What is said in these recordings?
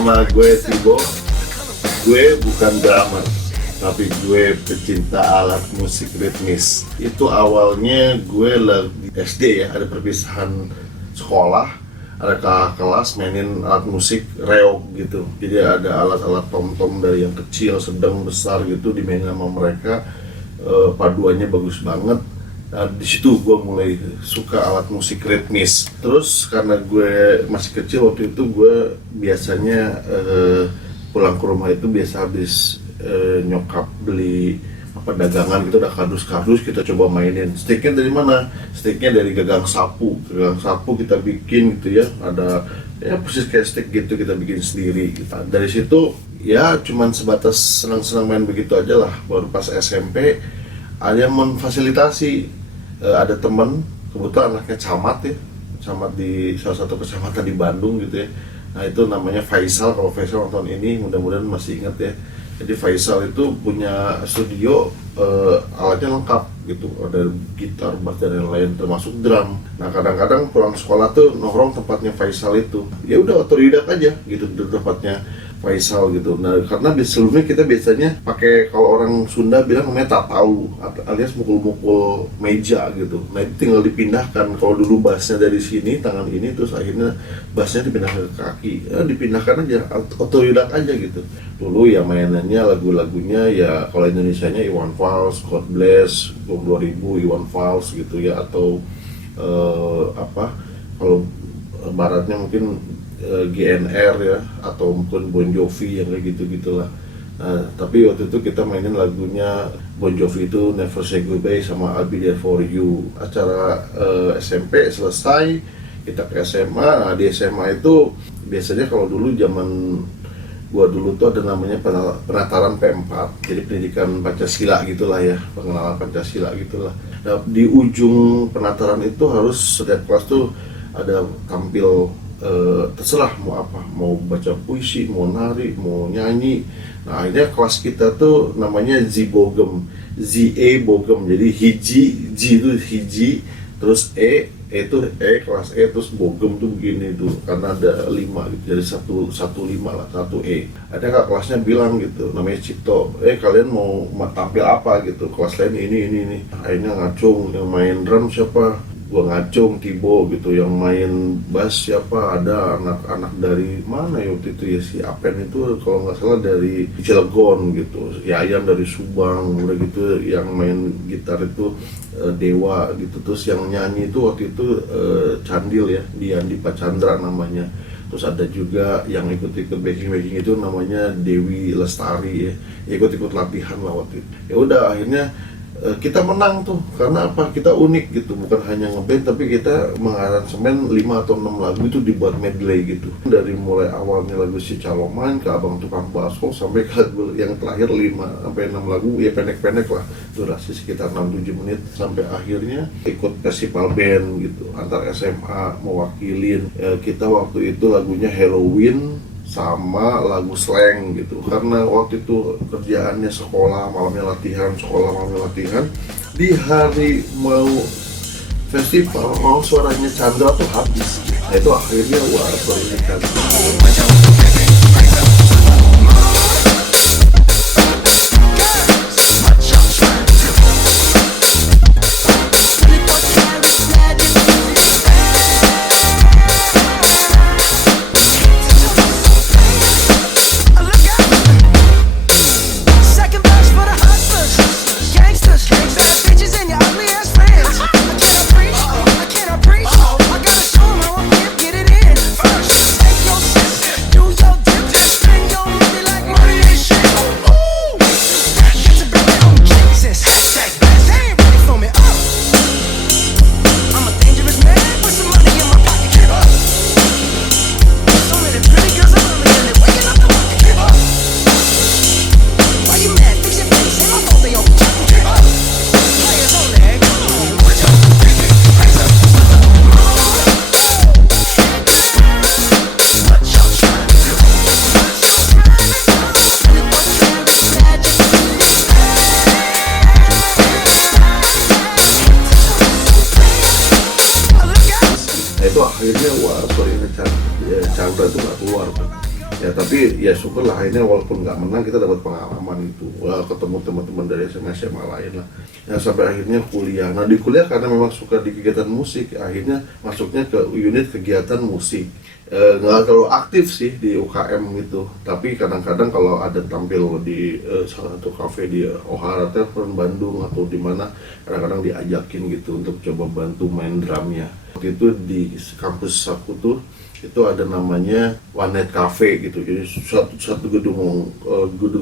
Nama gue Tibo. Gue bukan drummer, tapi gue pecinta alat musik ritmis. Itu awalnya gue lagi SD ya, ada perpisahan sekolah, ada kakak kelas mainin alat musik reog gitu. Jadi ada alat-alat tom-tom dari yang kecil, sedang, besar gitu dimainin sama mereka. Paduannya bagus banget. Nah, di situ gue mulai suka alat musik ritmis. Terus karena gue masih kecil waktu itu, gue biasanya pulang ke rumah itu biasa habis nyokap beli dagangan gitu, udah kardus-kardus, kita coba mainin. Sticknya dari mana? Sticknya dari gagang sapu kita bikin gitu ya, ada ya persis kayak stick gitu, kita bikin sendiri gitu. Dari situ ya cuman sebatas senang-senang main begitu aja lah. Baru pas SMP ada yang memfasilitasi, ada temen kebetulan anaknya camat di salah satu kecamatan di Bandung gitu ya. Nah itu namanya Faisal, kalau Faisal nonton ini mudah-mudahan masih ingat ya. Jadi Faisal itu punya studio, alatnya lengkap gitu, ada gitar, bass dan lain-lain termasuk drum. Nah kadang-kadang pulang sekolah tuh nongkrong tempatnya Faisal itu, ya udah otodidak aja gitu di tempatnya Faisal gitu. Nah karena sebelumnya kita biasanya pakai, kalau orang Sunda bilang namanya tatau, alias mukul-mukul meja gitu. Nah itu tinggal dipindahkan. Kalau dulu bassnya dari sini tangan ini, terus akhirnya bassnya dipindahkan ke kaki, dipindahkan aja, otodidak aja gitu. Dulu ya mainannya lagu-lagunya ya, kalau Indonesianya Iwan Fals, God Bless, Bom 2000, Iwan Fals gitu ya, atau kalau baratnya mungkin GNR ya, atau mungkin Bon Jovi yang kayak gitu-gitulah. Nah, tapi waktu itu kita mainin lagunya Bon Jovi itu Never Say Goodbye sama I'll Be There For You. Acara SMP selesai, kita ke SMA. Nah, di SMA itu biasanya kalau dulu zaman gua dulu tuh ada namanya penataran P4, jadi pendidikan Pancasila gitulah ya, pengenalan Pancasila gitulah. Nah, di ujung penataran itu harus setiap kelas tuh ada tampil, terserah mau apa, mau baca puisi, mau nari, mau nyanyi. Nah akhirnya kelas kita tuh namanya Zibogem, ZE Bogem, jadi hiji, J itu hiji, terus itu kelas terus Bogem tuh begini tuh, karena ada 5 gitu, jadi satu 5 lah, 1 Ada kak kelasnya bilang gitu, namanya Cipto, kalian mau tampil apa gitu, kelas lain ini. Akhirnya ngacung, yang main drum siapa? Gua ngacung, Tibo gitu, yang main bass siapa, ada anak-anak dari mana ya waktu itu ya, si Apen itu kalau nggak salah dari Cilegon gitu, ya Ayam dari Subang, udah gitu. Yang main gitar itu Dewa gitu, terus yang nyanyi itu waktu itu Candil ya, Diandi Pacandra namanya. Terus ada juga yang ikut-ikut backing itu namanya Dewi Lestari ya, ikut-ikut latihan lah waktu itu. Ya udah akhirnya kita menang tuh, karena apa? Kita unik gitu, bukan hanya ngeband tapi kita mengaransemen 5 atau 6 lagu itu dibuat medley gitu. Dari mulai awalnya lagu Si Caloman, ke Abang Tukang Bakso, sampai ke yang terakhir 5 sampai 6 lagu ya, pendek-pendek lah, durasi sekitar 6-7 menit, sampai akhirnya ikut festival band gitu antar SMA mewakilin. Kita waktu itu lagunya Halloween sama lagu slang gitu, karena waktu itu kerjaannya sekolah, malamnya latihan, sekolah malamnya latihan. Di hari mau festival, suaranya Chandra tuh habis. Nah itu akhirnya suaranya Chandra. Itu akhirnya suaranya Chandra itu nggak keluar kan. Ya tapi ya syukurlah akhirnya walaupun nggak menang kita dapat pengalaman itu. Wah, ketemu teman-teman dari SMA lain lah. Ya sampai akhirnya kuliah. Nah di kuliah karena memang suka di kegiatan musik, akhirnya masuknya ke unit kegiatan musik. Nggak terlalu aktif sih di UKM gitu, tapi kadang-kadang kalau ada tampil di salah satu kafe di Ohara Tavern Bandung atau di mana, kadang-kadang diajakin gitu untuk coba bantu main drumnya. Waktu itu di kampus aku tuh itu ada namanya One Night Cafe gitu, jadi satu gedung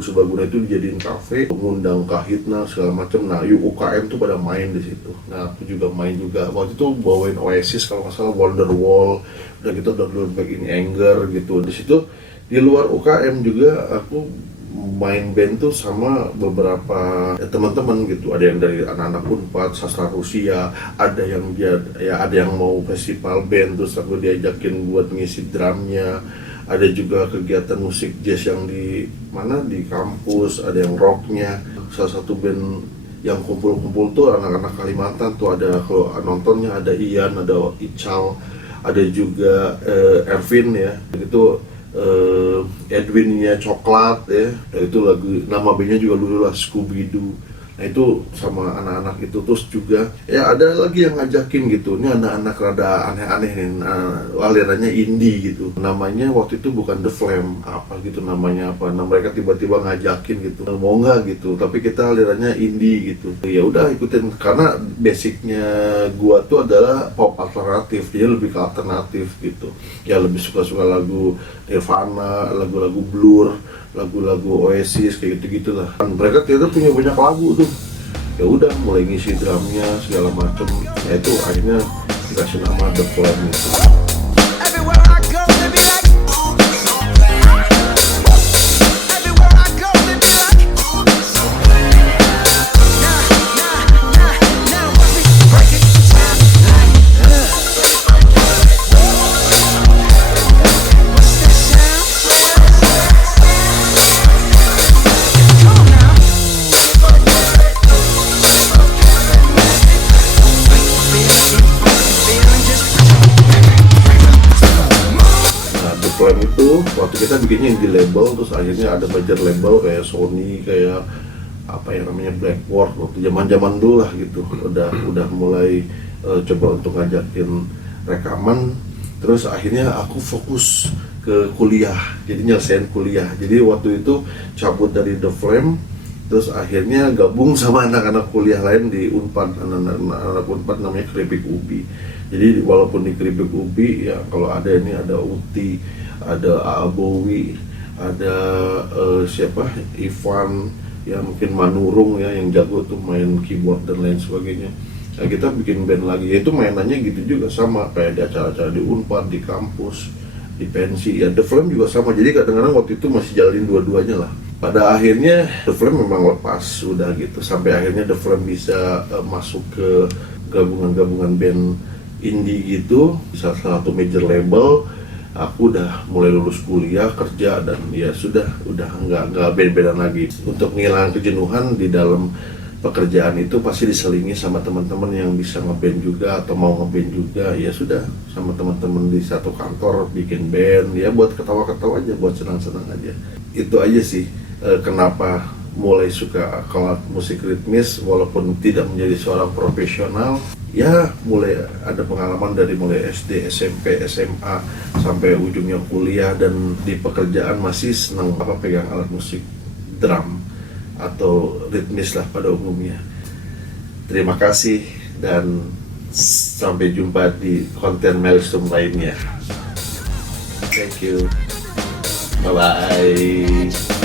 serbaguna itu dijadiin kafe, mengundang Kahitna segala macam. Nah UKM tuh pada main di situ. Nah aku juga main juga waktu itu bawain Oasis kalau nggak salah, Wonderwall, udah gitu Don't Back in Anger gitu. Di situ di luar UKM juga aku main band tuh sama beberapa teman-teman gitu. Ada yang dari anak-anak Unpad, sastra Rusia, ada yang ada yang mau festival band terus aku diajakin buat ngisi drumnya. Ada juga kegiatan musik jazz yang di mana di kampus, ada yang rocknya. Salah satu band yang kumpul-kumpul tuh anak-anak Kalimantan tuh, ada kalau nontonnya ada Ian, ada Ical, ada juga Ervin ya. Itu Edwinnya Coklat ya, itu lagu nama bandnya juga dulu lah Scooby Doo. Nah itu sama anak-anak itu. Terus juga ya ada lagi yang ngajakin gitu, ini anak-anak rada aneh-aneh nih, alirannya indie gitu, namanya waktu itu bukan The Flame apa gitu namanya apa. Nah mereka tiba-tiba ngajakin gitu, mau nggak gitu, tapi kita alirannya indie gitu. Ya udah ikutin, karena basicnya gua tuh adalah pop alternatif, jadi lebih ke alternatif gitu. Ya lebih suka-suka lagu Nirvana, lagu-lagu Blur, lagu-lagu Oasis kayak gitu-gitulah. Mereka ternyata punya banyak lagu tuh. Ya udah mulai ngisi drumnya segala macem. Ya itu akhirnya dikasih nama The Flame itu. Flame itu waktu kita bikinnya indie label, terus akhirnya ada major label kayak Sony, kayak apa yang namanya Blackboard waktu zaman dulu lah gitu. Udah mulai coba untuk ngajakin rekaman. Terus akhirnya aku fokus ke kuliah, jadi nyelesain kuliah. Jadi waktu itu cabut dari The Flame, terus akhirnya gabung sama anak-anak kuliah lain di Unpad, anak-anak Unpad namanya Keripik Ubi. Jadi walaupun di Keripik Ubi ya kalau ada ini ada Uti, ada Abowi, ada siapa Ivan, ya mungkin Manurung ya yang jago tuh main keyboard dan lain sebagainya. Nah, kita bikin band lagi, ya itu mainannya gitu juga sama kayak di acara-acara di Unpad, di kampus, di pensi. Ya The Flame juga sama, jadi kadang-kadang waktu itu masih jalanin dua-duanya lah. Pada akhirnya The Flame memang lepas udah gitu, sampai akhirnya The Flame bisa masuk ke gabungan-gabungan band indie gitu, salah satu major label. Aku udah mulai lulus kuliah, kerja, dan ya sudah nggak band-bandan lagi. Untuk menghilangkan kejenuhan di dalam pekerjaan itu pasti diselingi sama teman-teman yang bisa ngeband juga atau mau ngeband juga. Ya sudah, sama teman-teman di satu kantor bikin band ya buat ketawa-ketawa aja, buat senang-senang aja. Itu aja sih kenapa mulai suka kalau musik ritmis walaupun tidak menjadi seorang profesional. Ya mulai ada pengalaman dari mulai SD, SMP, SMA sampai ujungnya kuliah, dan di pekerjaan masih senang pegang alat musik drum atau ritmis lah pada umumnya. Terima kasih dan sampai jumpa di konten Maelstrom lainnya. Thank you. Bye bye.